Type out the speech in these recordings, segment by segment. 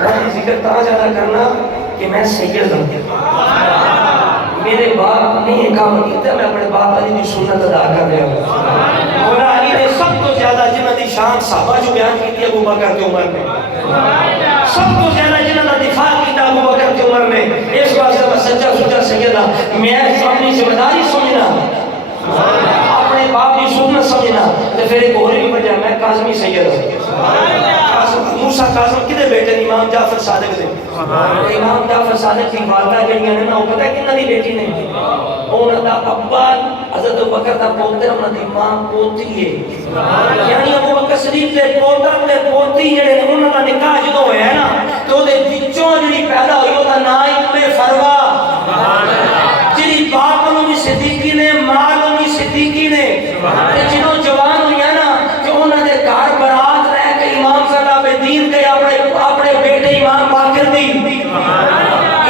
صحابہ کی ذکر تا زیادہ کرنا کہ میں سید ہوں. میرے باپ نے یہ کام کیا، میں اپنے باپ علی کی سنت ادا کر رہا ہوں. مولا علی نے سب تو زیادہ جنہ دی شان صحابہ جو بیان کی تھی ابو بکر کی عمر میں، سب تو زیادہ جنہ دا دفاع کیتا ابو بکر کی عمر میں. اس واسطے میں سچا سچا سید ہوں. میں اپنی ذمہ داری سمجھنا، اپنے باپ کی سنت سمجھنا. تو پھر ایک اور بھی وجہ، میں کاظمی سید ہوں. موسیٰ کاظم کدے بیٹے امام جعفر صادق دے. امام جعفر صادق کی والدہ جڑیاں نے نا وہ پتہ ہے کنہ دی بیٹی نے، انہاں دا ابا حضرت ابوبکر دا پوتر، انہاں دی ماں پوتی ہے. یعنی ابوبکر صدیق دے پوتر تے پوتی جڑے نے انہاں دا نکاح جدوں ہویا ہے نا تو دے وچوں جڑی پیدا ہوئی او دا نام ام فروا. جڑی باپ نوں بھی صدیقی نے، ماں نوں بھی صدیقی نے. تے جنوں جوان ہوئی ہے نا کہ انہاں دے گھر برات رہ کے امام صاحب دین کے اپنے بیٹے امام باقر دی،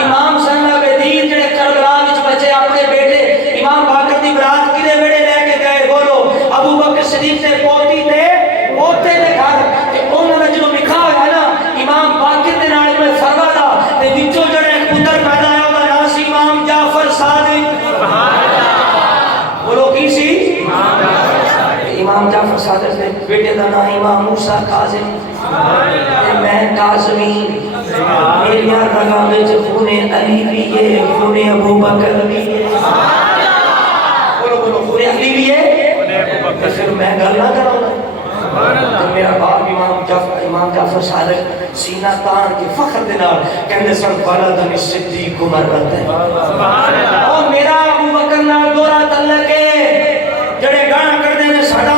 امام صاحب دین جڑے کربلا وچ بچے اپنے بیٹے امام باقر دی برات کدے ویڑے لے کے گئے؟ بولو ابو بکر صدیق دے پوتی تے پوتے دے گھر. تے انہاں دا جدوں نکاح ہویا نا امام باقر دے نال میں فروا دا تے وچوں جڑے پتر پیدا ہویا او دا نام سی امام جعفر صادق. بولو کی سی؟ امام جعفر صادق دے بیٹے دا نام امام موسیٰ کاظم. میں کاظمی، میری رگاں وچ خون علی بھی ہے، خون ابو بکر بھی ہے. بولو بولو خون علی بھی ہے. پھر میں گل نہ کروں گا. میرا باپ امام جعفر صادق سینہ تان کے فخر دے نال کہندے سن ولدن الصدیق مرتين. اور میرا ابو بکر نال دورہ تعلق ہے. جڑے گانا کردے نے ساڈا